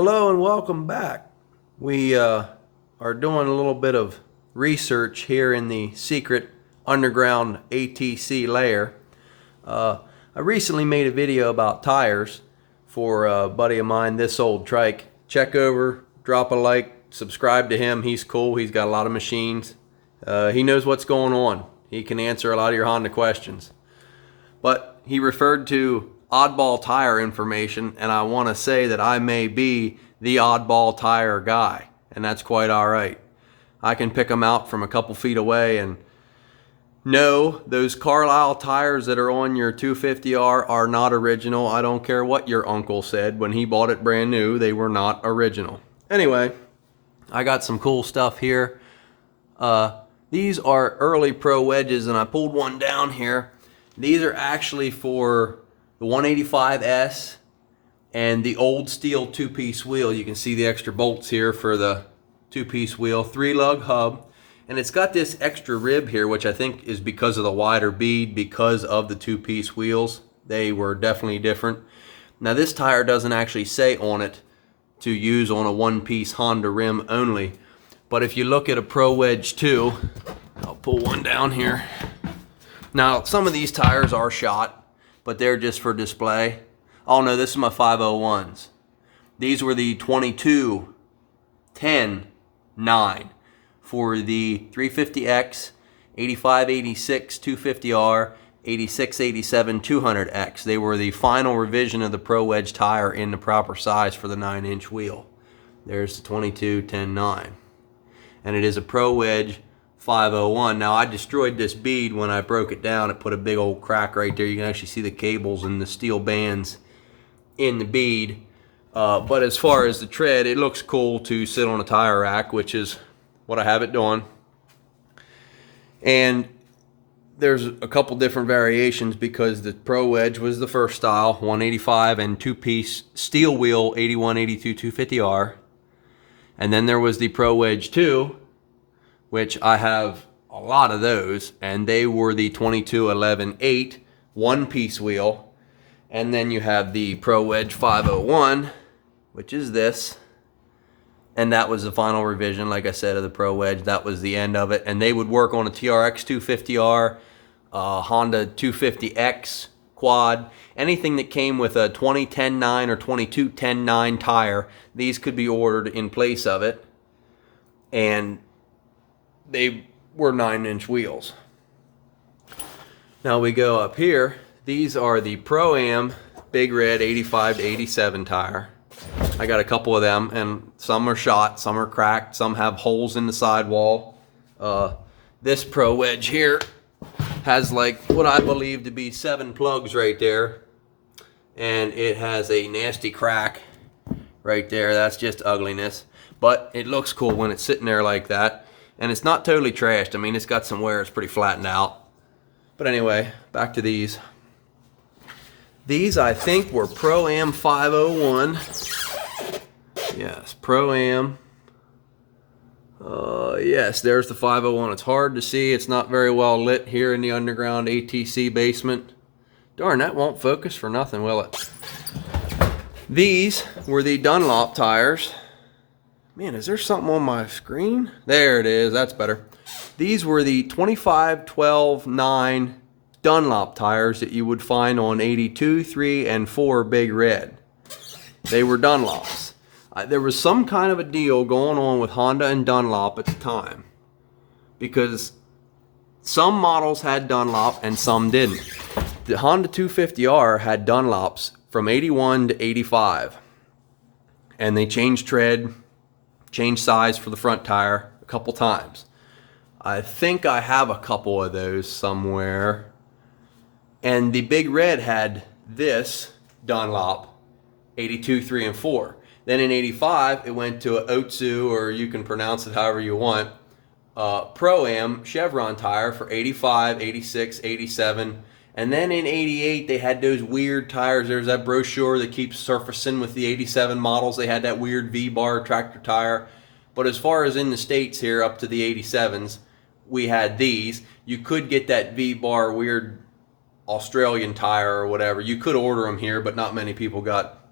Hello and welcome back. We are doing a little bit of research here in the secret underground ATC layer. I recently made a video about tires for a buddy of mine, This Old Trike. Check over, drop a like, subscribe to him. He's cool. He's got a lot of machines. He knows what's going on. He can answer a lot of your Honda questions. But he referred to oddball tire information, and I want to say that I may be the oddball tire guy, and that's quite all right. I can pick them out from a couple feet away, and no, those Carlisle tires that are on your 250R are not original. I don't care what your uncle said when he bought it brand new, they were not original. Anyway, I got some cool stuff here. These are early Pro Wedges, and I pulled one down here. These are actually for the 185S and the old steel two-piece wheel. You can see the extra bolts here for the two-piece wheel, 3-lug hub, and it's got this extra rib here, which I think is because of the wider bead, because of the two-piece wheels. They were definitely different. Now this tire doesn't actually say on it to use on a one-piece Honda rim only, but if you look at a Pro Wedge 2, I'll pull one down here. Now some of these tires are shot, but they're just for display. Oh no, this is my 501s. These were the 22, 10, 9 for the 350X, 85, 86, 250R, 86, 87, 200X. They were the final revision of the Pro Wedge tire in the proper size for the 9-inch wheel. There's the 22, 10, 9. And it is a Pro Wedge 501. Now I destroyed this bead when I broke it down. It put a big old crack right there. You can actually see the cables and the steel bands in the bead. But as far as the tread, it looks cool to sit on a tire rack, which is what I have it doing. And there's a couple different variations because the Pro Wedge was the first style, 185 and two-piece steel wheel 81, 82, 250R. And then there was the Pro Wedge 2, which I have a lot of those, and they were the 22, 11, 8 one-piece wheel. And then you have the Pro Wedge 501, which is this, and that was the final revision, like I said, of the Pro Wedge. That was the end of it, and they would work on a TRX 250R, Honda 250X quad, anything that came with a 20-10-9 or 22-10-9 tire. These could be ordered in place of it, and they were 9-inch wheels. Now we go up here. These are the Pro-Am Big Red 85 to 87 tire. I got a couple of them, and some are shot, some are cracked, some have holes in the sidewall. This Pro Wedge here has like what I believe to be 7 plugs right there, and it has a nasty crack right there. That's just ugliness, but it looks cool when it's sitting there like that. And it's not totally trashed. I mean, it's got some wear. It's pretty flattened out. But anyway, back to these. These, I think, were Pro-Am 501. Yes, Pro-Am. Yes, there's the 501. It's hard to see. It's not very well lit here in the underground ATC basement. Darn, that won't focus for nothing, will it? These were the Dunlop tires. Man, is there something on my screen? There it is, that's better. These were the 25, 12, 9 Dunlop tires that you would find on 82, 3, and 4 Big Red. They were Dunlops. There was some kind of a deal going on with Honda and Dunlop at the time, because some models had Dunlop and some didn't. The Honda 250R had Dunlops from 81 to 85, and they changed tread, changed size for the front tire a couple times. I think I have a couple of those somewhere. And the Big Red had this Dunlop 82, 3, and 4. Then in 85, it went to a Otsu, or you can pronounce it however you want, Pro-Am Chevron tire for 85, 86, 87. And then in 88, they had those weird tires. There's that brochure that keeps surfacing with the 87 models. They had that weird V-bar tractor tire. But as far as in the States here, up to the 87s, we had these. You could get that V-bar weird Australian tire or whatever. You could order them here, but not many people got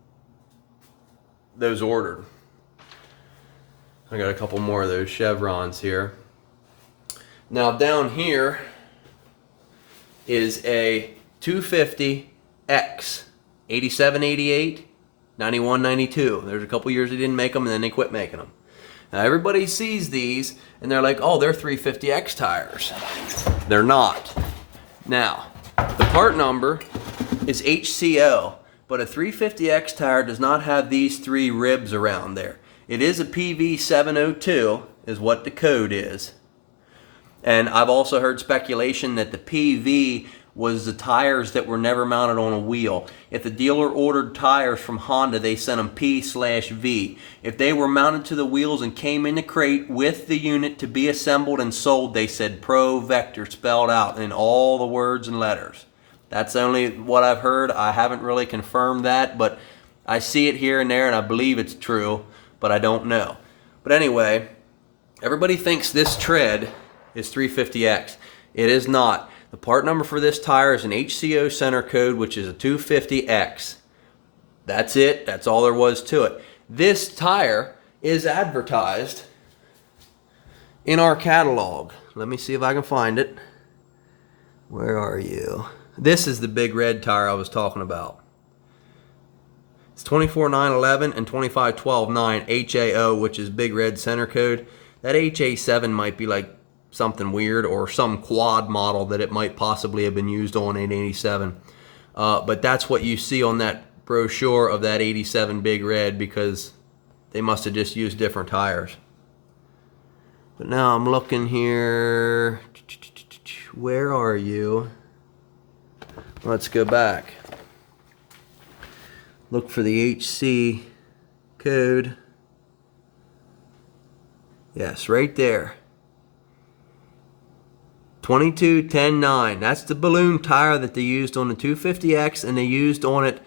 those ordered. I got a couple more of those chevrons here. Now down here is a 250X, 87, 88, 91, 92. There's a couple years they didn't make them and then they quit making them. Now everybody sees these and they're like, oh, they're 350X tires. They're not. Now, the part number is HCO, but a 350X tire does not have these three ribs around there. It is a PV702 is what the code is. And I've also heard speculation that the PV was the tires that were never mounted on a wheel. If the dealer ordered tires from Honda, they sent them P/V. If they were mounted to the wheels and came in the crate with the unit to be assembled and sold, they said Pro Vector spelled out in all the words and letters. That's only what I've heard. I haven't really confirmed that, but I see it here and there and I believe it's true, but I don't know. But anyway, everybody thinks this tread is 350X. It is not. The part number for this tire is an HCO center code, which is a 250X. That's it. That's all there was to it. This tire is advertised in our catalog. Let me see if I can find it. Where are you? This is the big red tire I was talking about. It's 24911 and 25129 HAO, which is big red center code. That HA7 might be like something weird or some quad model that it might possibly have been used on in 87. But that's what you see on that brochure of that 87 big red, because they must have just used different tires. But now I'm looking here. Where are you? Let's go back. Look for the HC code. Yes, right there. 22-10-9. That's the balloon tire that they used on the 250X, and they used on it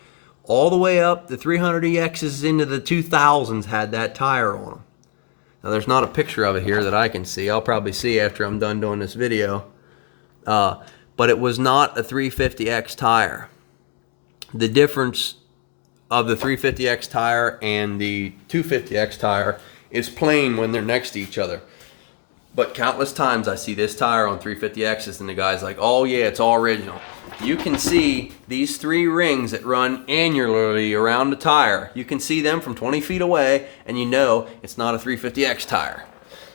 all the way up. The 300EXs into the 2000s had that tire on them. Now there's not a picture of it here that I can see. I'll probably see after I'm done doing this video. But it was not a 350X tire. The difference of the 350X tire and the 250X tire is plain when they're next to each other. But countless times I see this tire on 350Xs and the guy's like, oh yeah, it's all original. You can see these three rings that run annularly around the tire. You can see them from 20 feet away and you know it's not a 350X tire.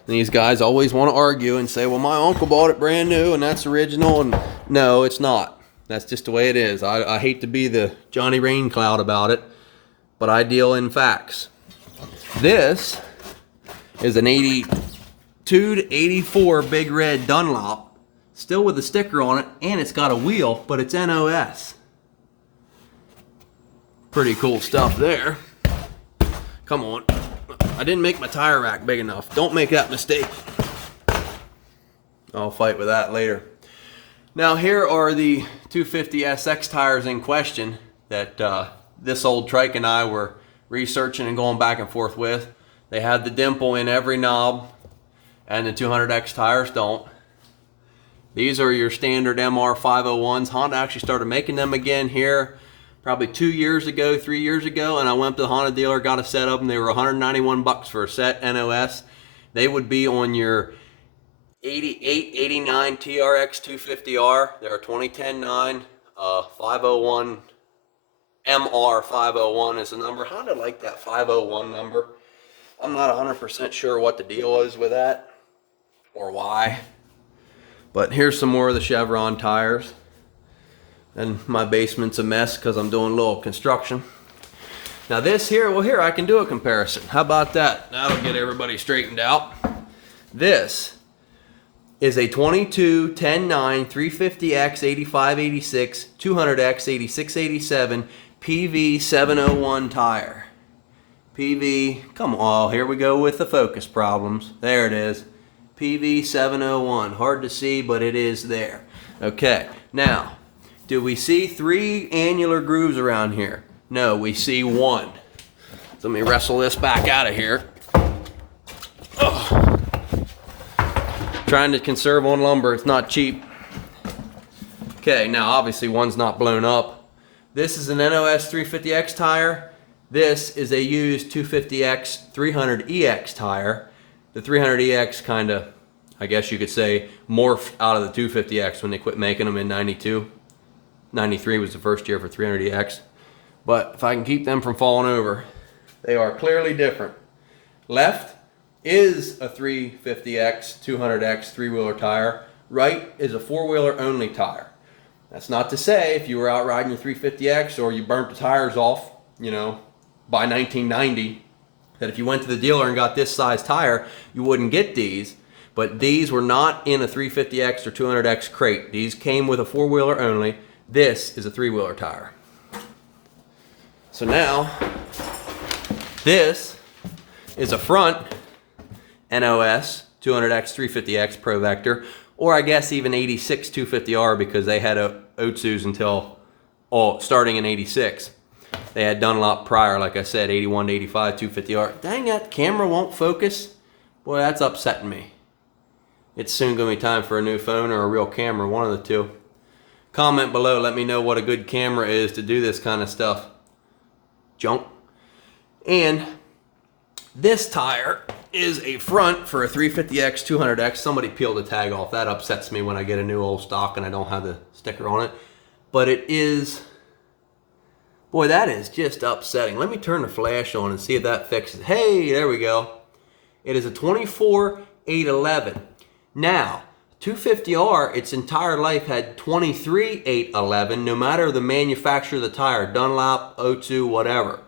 And these guys always want to argue and say, well, my uncle bought it brand new and that's original. And no, it's not. That's just the way it is. I hate to be the Johnny Raincloud about it, but I deal in facts. This is an 82 to 84 big red Dunlop, still with a sticker on it, and it's got a wheel, but it's NOS. Pretty cool stuff there. Come on. I didn't make my tire rack big enough. Don't make that mistake. I'll fight with that later. Now here are the 250SX tires in question that this old trike and I were researching and going back and forth with. They had the dimple in every knob, and the 200X tires don't. These are your standard MR501s. Honda actually started making them again here probably 2 years ago, 3 years ago, and I went to the Honda dealer, got a set of them. They were 191 bucks for a set NOS. They would be on your 88, 89 TRX 250R. They're 2010-9, 501 MR 501 is the number. Honda liked that 501 number. I'm not 100% sure what the deal is with that or why. But here's some more of the chevron tires. And my basement's a mess because I'm doing a little construction. Now this here, well here I can do a comparison. How about that? That'll get everybody straightened out. This is a 22, 10, 9, 350X, 85, 86, 200X, 86, 87, PV 701 tire. PV, come on, here we go with the focus problems. There it is. PV 701. Hard to see, but it is there. Okay, now, do we see 3 annular grooves around here? No, we see 1. So let me wrestle this back out of here. Ugh. Trying to conserve on lumber, it's not cheap. Okay, now obviously one's not blown up. This is an NOS 350X tire. This is a used 250X 300EX tire. The 300EX kind of, I guess you could say, morphed out of the 250X when they quit making them in 92. 93 was the first year for 300EX. But if I can keep them from falling over, they are clearly different. Left is a 350X 200X three-wheeler tire. Right is a four-wheeler only tire. That's not to say if you were out riding your 350X or you burnt the tires off, you know, by 1990, that if you went to the dealer and got this size tire, you wouldn't get these. But these were not in a 350X or 200X crate. These came with a four-wheeler only. This is a three-wheeler tire. So now, this is a front NOS 200X 350X Pro Vector, or I guess even 86 250R, because they had Otsus until starting in 86. They had Dunlop prior, like I said, 81 to 85 250R. Dang, that camera won't focus. Boy, that's upsetting me. It's soon going to be time for a new phone or a real camera, one of the two. Comment below, let me know what a good camera is to do this kind of stuff. Junk. And this tire is a front for a 350X 200X. Somebody peeled the tag off. That upsets me when I get a new old stock and I don't have the sticker on it. But it is, boy, that is just upsetting. Let me turn the flash on and see if that fixes it. Hey, there we go. It is a 24-811. Now, 250R, its entire life had 23-811, no matter the manufacturer of the tire, Dunlop, Otsu, whatever.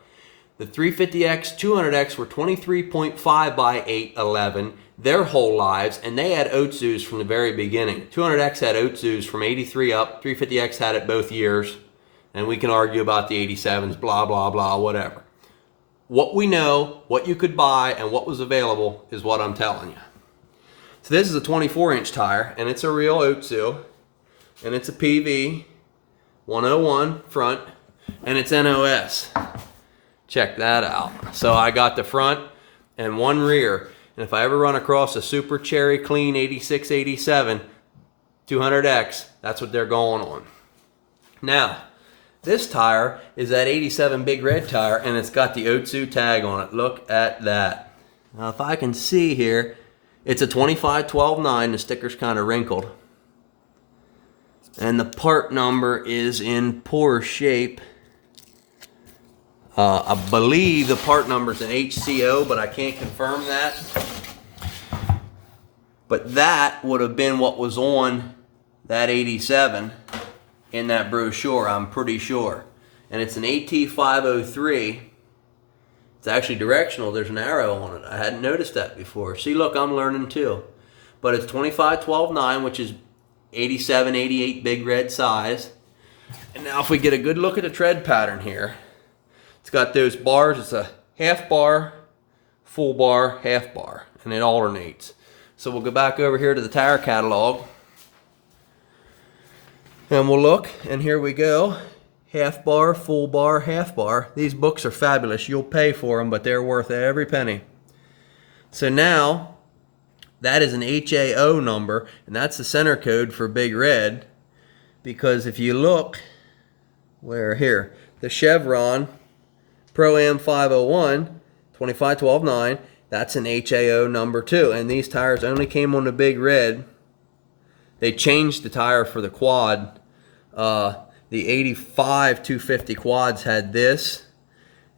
The 350X, 200X were 23.5 by 811 their whole lives, and they had Otsus from the very beginning. 200X had Otsus from 83 up, 350X had it both years, and we can argue about the 87s, blah, blah, blah, whatever. What we know, what you could buy, and what was available is what I'm telling you. So this is a 24-inch tire, and it's a real Otsu, and it's a PV 101 front, and it's NOS. Check that out. So I got the front and one rear, and if I ever run across a super cherry clean 86, 87 200X, that's what they're going on. Now, this tire is that 87 Big Red tire, and it's got the Otsu tag on it. Look at that. Now, if I can see here, it's a 25-12-9. The sticker's kind of wrinkled. And the part number is in poor shape. I believe the part number's an HCO, but I can't confirm that. But that would have been what was on that 87 in that brochure, I'm pretty sure. And it's an AT503. It's actually directional. There's an arrow on it. I hadn't noticed that before. See, look, I'm learning too. But it's 25-12-9, which is 87, 88 Big Red size. And now if we get a good look at the tread pattern here, it's got those bars. It's a half bar, full bar, half bar, and it alternates. So we'll go back over here to the tire catalog, and we'll look, and here we go. Half bar, full bar, half bar. These books are fabulous. You'll pay for them, but they're worth every penny. So now, that is an HAO number, and that's the center code for Big Red, because if you look, where here, the Chevron Pro Am 501, 25-12-9, that's an HAO number too. And these tires only came on the Big Red. They changed the tire for the quad. The 85 250 quads had this.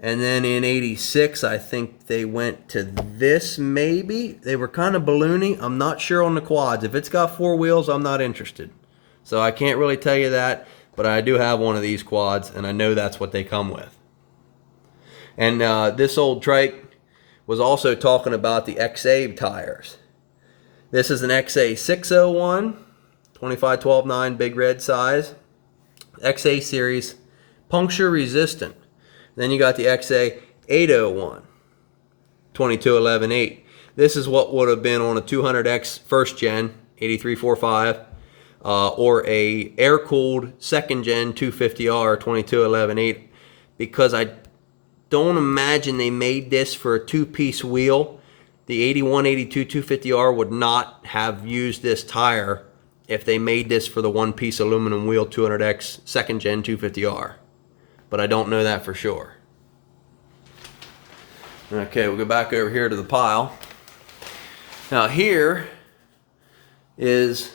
And then in 86, I think they went to this maybe. They were kind of balloony. I'm not sure on the quads. If it's got four wheels, I'm not interested. So I can't really tell you that. But I do have one of these quads, and I know that's what they come with. And this old trike was also talking about the XA tires. This is an XA 601, 25-12-9 Big Red size. XA series, puncture resistant. Then you got the XA 801, 22-11-8. This is what would have been on a 200X first gen, 8345, or a air-cooled second gen 250R, 22-11-8, because I don't imagine they made this for a two-piece wheel. The 81, 82 250R would not have used this tire if they made this for the one-piece aluminum wheel 200X second gen 250R. But I don't know that for sure. Okay, we'll go back over here to the pile. Now here is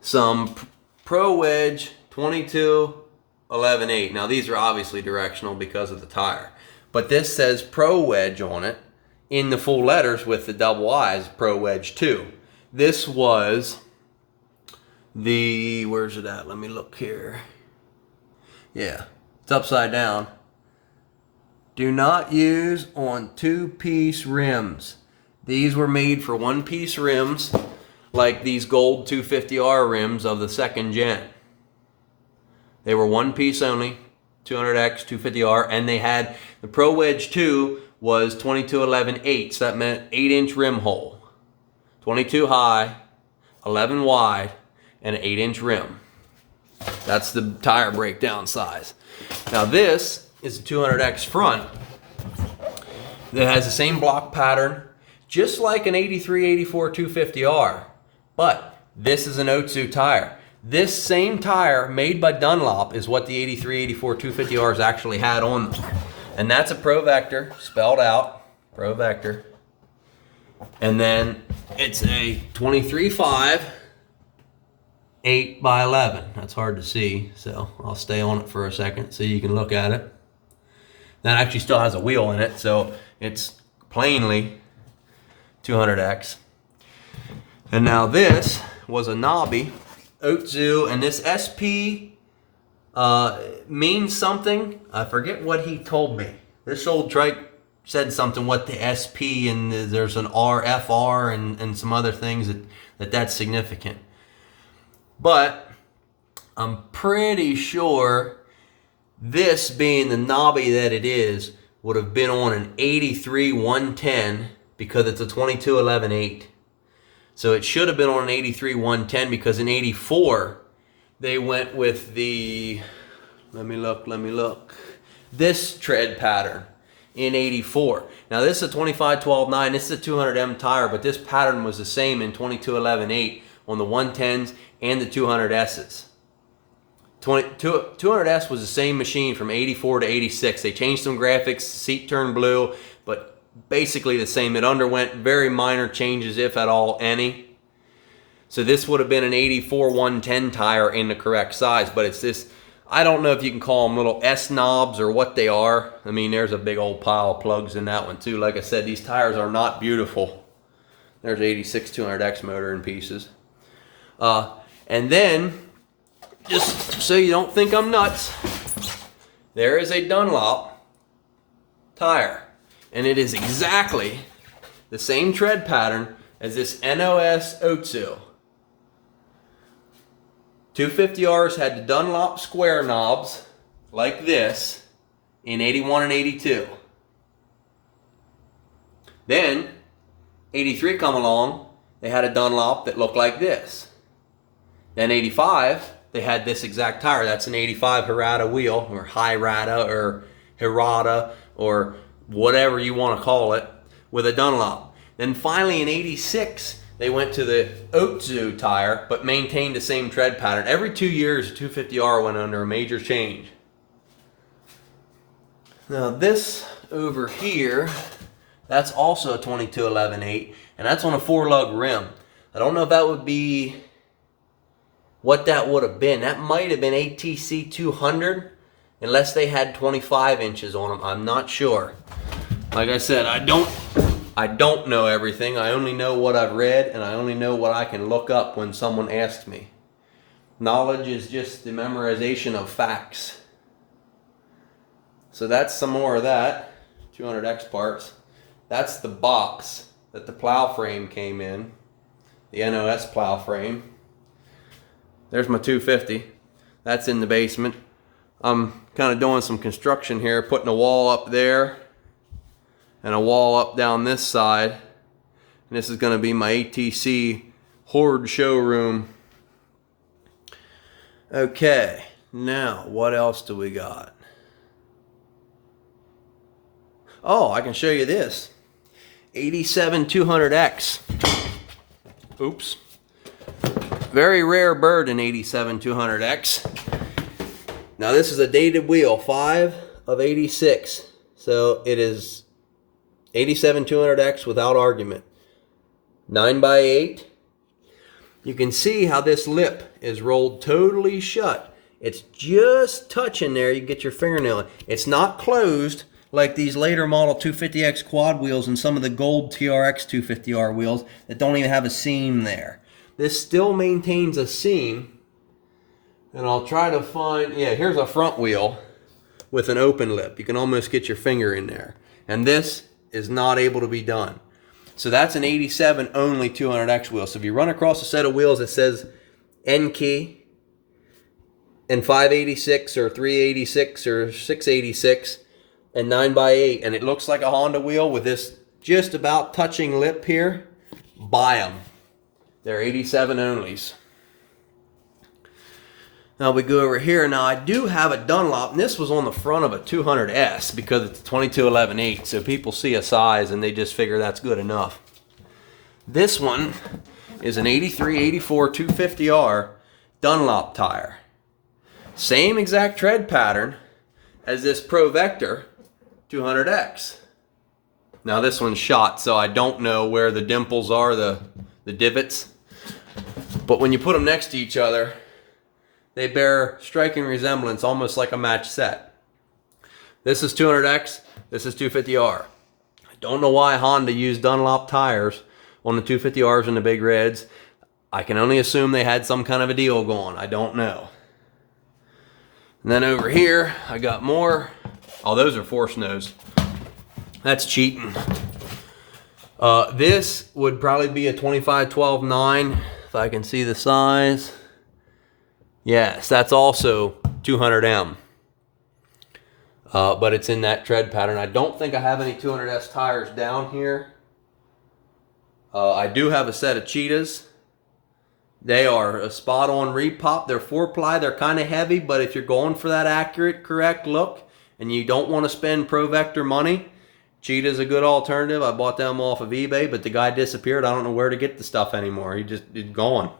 some Pro Wedge 22/11/8. Now these are obviously directional because of the tire, but this says Pro Wedge on it in the full letters with the double I's, Pro Wedge 2. This was the, where's it at? Let me look here. Yeah, it's upside down. Do not use on two-piece rims. These were made for one-piece rims, like these gold 250R rims of the second gen. They were one piece only, 200X, 250R, and they had, the Pro Wedge 2 was 22/11/8, so that meant 8-inch rim hole. 22 high, 11 wide, and an 8-inch rim. That's the tire breakdown size. Now this is a 200X front that has the same block pattern, just like an 83/84 250R, but this is an Otsu tire. This same tire made by Dunlop is what the 83/84 250Rs actually had on them. And that's a Pro Vector, spelled out, Pro Vector. And then it's a 23/5 8x11. That's hard to see, so I'll stay on it for a second so you can look at it. That actually still has a wheel in it, so it's plainly 200X. And now this was a knobby Otsu, and this SP means something. I forget what he told me. This old trike said something what the SP, and there's an RFR and some other things that's significant. But I'm pretty sure this, being the knobby that it is, would have been on an 83/110 because it's a 22/11/8. So it should have been on an 83/110 because in 84 they went with the, let me look, this tread pattern in 84. Now this is a 25/12/9, this is a 200M tire, but this pattern was the same in 22/11/8 on the 110s and the 200Ss. 200S was the same machine from 84 to 86. They changed some graphics, seat turned blue, but basically the same. It underwent very minor changes, if at all any. So this would have been an 84/110 tire in the correct size, but it's this, I don't know if you can call them little S knobs or what they are. I mean, there's a big old pile of plugs in that one too. Like I said, these tires are not beautiful. There's 86 200X motor in pieces. And then, just so you don't think I'm nuts, there is a Dunlop tire. And it is exactly the same tread pattern as this NOS Otsu. 250Rs had the Dunlop square knobs, like this, in 81 and 82. Then, 83 come along, they had a Dunlop that looked like this. Then 85, they had this exact tire. That's an 85 Hirata wheel, or Hirata, or Hirata, or whatever you want to call it, with a Dunlop. Then finally in 86, they went to the Otsu tire, but maintained the same tread pattern. Every 2 years, a 250R went under a major change. Now this over here, that's also a 22/11/8, and that's on a 4-lug rim. I don't know if that would be what that would have been. That might have been ATC 200, unless they had 25 inches on them. I'm not sure. Like I said, I don't know everything. I only know what I've read, and I only know what I can look up when someone asks me. Knowledge is just the memorization of facts. So that's some more of that. 200X parts. That's the box that the plow frame came in. The NOS plow frame. There's my 250. That's in the basement. I'm kind of doing some construction here, putting a wall up there and a wall up down this side. And this is going to be my ATC Horde showroom. Okay, now what else do we got? Oh, I can show you this. 87 200X. Oops. Very rare bird in 87 200X. Now this is a dated wheel, 5 of 86. So it is 87 200X without argument. 9x8. You can see how this lip is rolled totally shut. It's just touching there. You get your fingernail. It's not closed like these later model 250X quad wheels and some of the gold TRX 250R wheels that don't even have a seam there. This still maintains a seam. And I'll try to find, yeah, here's a front wheel with an open lip. You can almost get your finger in there. And this is not able to be done. So that's an 87 only 200X wheel. So if you run across a set of wheels that says N key and 586 or 386 or 686 and 9x8 and it looks like a Honda wheel with this just about touching lip here, buy them. They're 87 onlys. Now we go over here. Now I do have a Dunlop, and this was on the front of a 200S because it's a 2211-8, so people see a size and they just figure that's good enough. This one is an 83-84 250R Dunlop tire. Same exact tread pattern as this Pro Vector 200X. Now this one's shot, so I don't know where the dimples are, the divots. But when you put them next to each other, they bear striking resemblance, almost like a match set. This is 200X, this is 250R. I don't know why Honda used Dunlop tires on the 250Rs and the Big Reds. I can only assume they had some kind of a deal going. I don't know. And then over here, I got more. Oh, those are force nose. That's cheating. This would probably be a 25-12-9, if I can see the size. Yes, that's also 200M. But it's in that tread pattern. I don't think I have any 200S tires down here. I do have a set of Cheetahs. They are a spot-on repop. They're 4-ply. They're kind of heavy, but if you're going for that accurate, correct look, and you don't want to spend Pro Vector money, Cheetah's a good alternative. I bought them off of eBay, but the guy disappeared. I don't know where to get the stuff anymore. He's gone.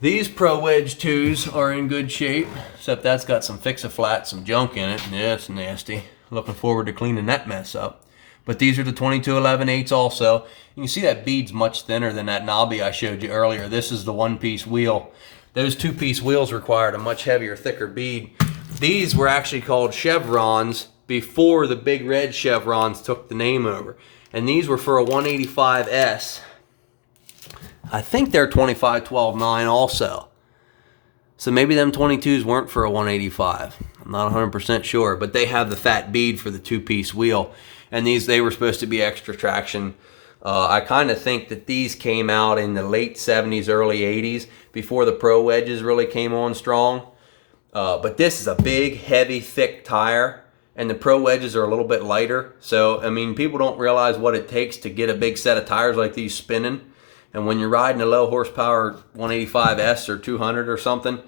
These Pro Wedge 2s are in good shape, except that's got some fix-a-flat, some junk in it. Yeah, it's nasty. Looking forward to cleaning that mess up. But these are the 2211-8s also. You can see that bead's much thinner than that knobby I showed you earlier. This is the one-piece wheel. Those two-piece wheels required a much heavier, thicker bead. These were actually called chevrons before the Big Red chevrons took the name over. And these were for a 185S. I think they're 25-12-9 also. So maybe them 22s weren't for a 185. I'm not 100% sure, but they have the fat bead for the two-piece wheel. And these, they were supposed to be extra traction. I kind of think that these came out in the late 70s, early 80s, before the Pro Wedges really came on strong. But this is a big, heavy, thick tire, and the Pro Wedges are a little bit lighter. So, I mean, people don't realize what it takes to get a big set of tires like these spinning. And when you're riding a low horsepower 185S or 200 or something,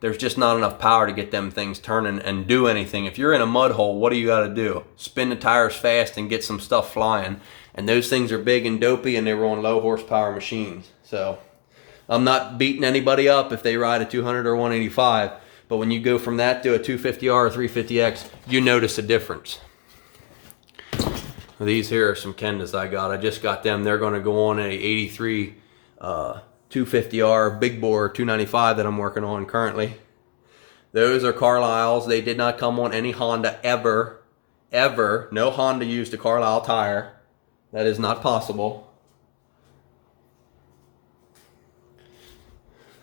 there's just not enough power to get them things turning and do anything. If you're in a mud hole, what do you got to do? Spin the tires fast and get some stuff flying. And those things are big and dopey, and they were on low horsepower machines. So I'm not beating anybody up if they ride a 200 or 185. But when you go from that to a 250R or 350X, you notice a difference. These here are some Kendas I got. I just got them. They're going to go on a 83 250R big bore 295 that I'm working on currently. Those are Carlisle's. They did not come on any Honda ever. Ever. No Honda used a Carlisle tire. That is not possible.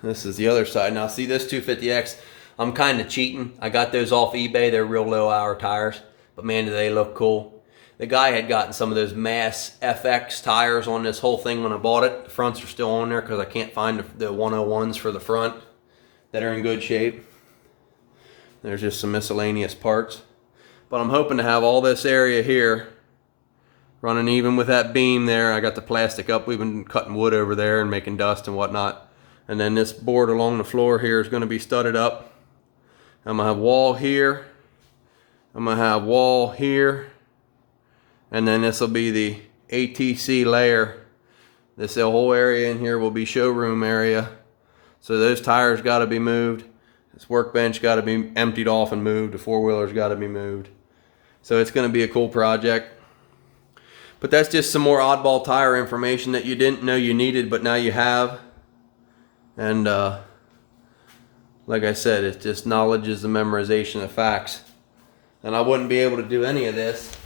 This is the other side. Now see this 250X, I'm kind of cheating. I got those off eBay. They're real low hour tires, but man, do they look cool. The guy had gotten some of those Mass FX tires on this whole thing when I bought it. The fronts are still on there because I can't find the 101s for the front that are in good shape. There's just some miscellaneous parts. But I'm hoping to have all this area here running even with that beam there. I got the plastic up. We've been cutting wood over there and making dust and whatnot. And then this board along the floor here is going to be studded up. I'm going to have wall here. I'm going to have wall here. And then this will be the ATC layer. This whole area in here will be showroom area. So those tires got to be moved. This workbench got to be emptied off and moved. The four-wheeler's got to be moved. So it's going to be a cool project. But that's just some more oddball tire information that you didn't know you needed, but now you have. And like I said, it's just knowledge is the memorization of facts. And I wouldn't be able to do any of this,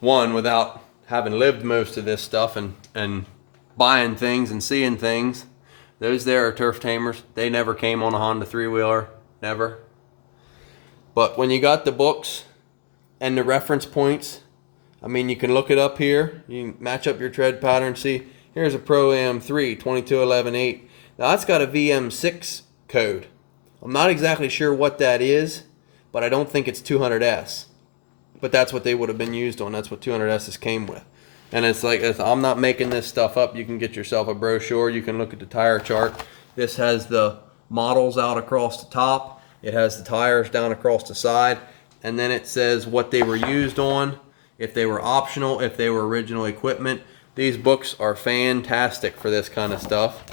one, without having lived most of this stuff and buying things and seeing things. Those there are turf tamers. They never came on a Honda three-wheeler, never. But when you got the books and the reference points, I mean, you can look it up here. You can match up your tread pattern. See, here's a Pro AM3 2211.8. Now that's got a VM6 code. I'm not exactly sure what that is, but I don't think it's 200S. But that's what they would have been used on. That's what 200S's came with. And it's like, I'm not making this stuff up. You can get yourself a brochure. You can look at the tire chart. This has the models out across the top. It has the tires down across the side. And then it says what they were used on, if they were optional, if they were original equipment. These books are fantastic for this kind of stuff.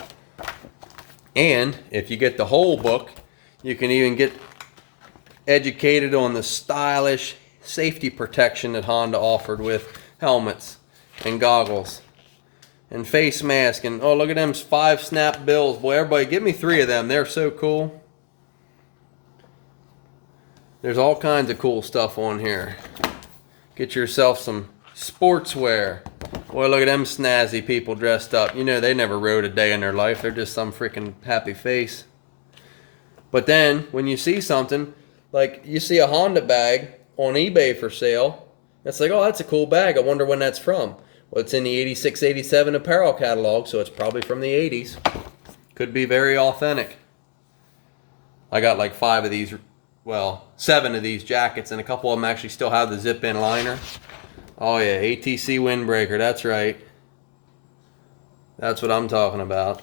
And if you get the whole book, you can even get educated on the stylish safety protection that Honda offered with helmets and goggles and face mask. And oh, look at them 5 snap bills. Boy, everybody give me 3 of them. They're so cool. There's all kinds of cool stuff on here. Get yourself some sportswear. Boy, look at them snazzy people dressed up. You know, they never rode a day in their life. They're just some freaking happy face. But then, when you see something, like you see a Honda bag on eBay for sale, it's like, oh, that's a cool bag. I wonder when that's from. Well, it's in the 86, 87 apparel catalog, so it's probably from the 80s. Could be very authentic. I got like 5 of these, well, 7 of these jackets, and a couple of them actually still have the zip-in liner. Oh yeah, ATC windbreaker, that's right. That's what I'm talking about.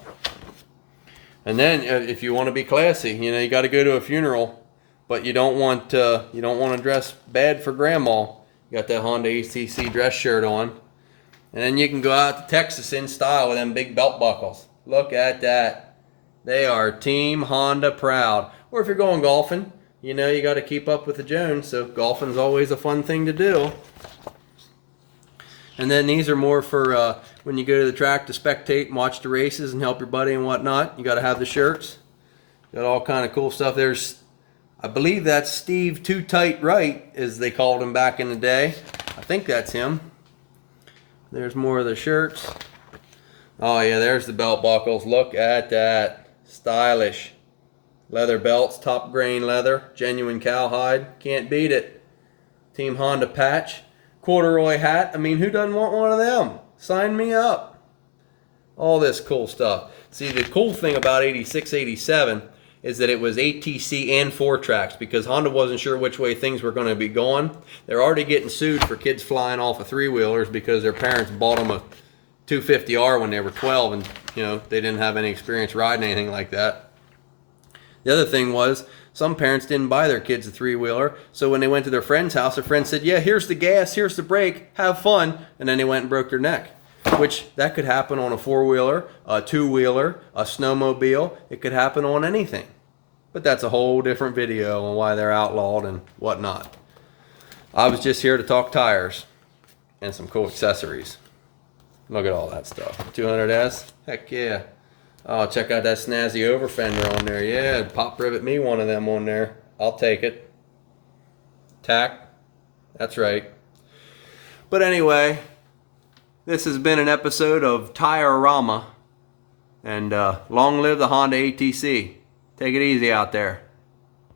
And then if you want to be classy, you know, you got to go to a funeral, but you don't want to dress bad for grandma. You got that Honda ATC dress shirt on. And then you can go out to Texas in style with them big belt buckles. Look at that. They are Team Honda proud. Or if you're going golfing, you know, you got to keep up with the Jones, so golfing's always a fun thing to do. And then these are more for when you go to the track to spectate and watch the races and help your buddy and whatnot. You got to have the shirts. Got all kind of cool stuff. There's, I believe that's Steve Too Tight Right, as they called him back in the day. I think that's him. There's more of the shirts. Oh yeah, there's the belt buckles. Look at that. Stylish. Leather belts, top grain leather, genuine cowhide. Can't beat it. Team Honda patch. Corduroy hat. I mean, who doesn't want one of them? Sign me up. All this cool stuff. See, the cool thing about 86, 87 is that it was ATC and 4-tracks because Honda wasn't sure which way things were going to be going. They're already getting sued for kids flying off of 3-wheelers because their parents bought them a 250R when they were 12 and, you know, they didn't have any experience riding anything like that. The other thing was, some parents didn't buy their kids a 3-wheeler, so when they went to their friend's house, their friend said, yeah, here's the gas, here's the brake, have fun, and then they went and broke their neck. Which, that could happen on a 4-wheeler, a 2-wheeler, a snowmobile. It could happen on anything. But that's a whole different video on why they're outlawed and whatnot. I was just here to talk tires and some cool accessories. Look at all that stuff. 200S? Heck yeah. Oh, check out that snazzy over fender on there. Yeah, pop rivet me one of them on there. I'll take it. Tack. That's right. But anyway, this has been an episode of Tire-Rama. And long live the Honda ATC. Take it easy out there.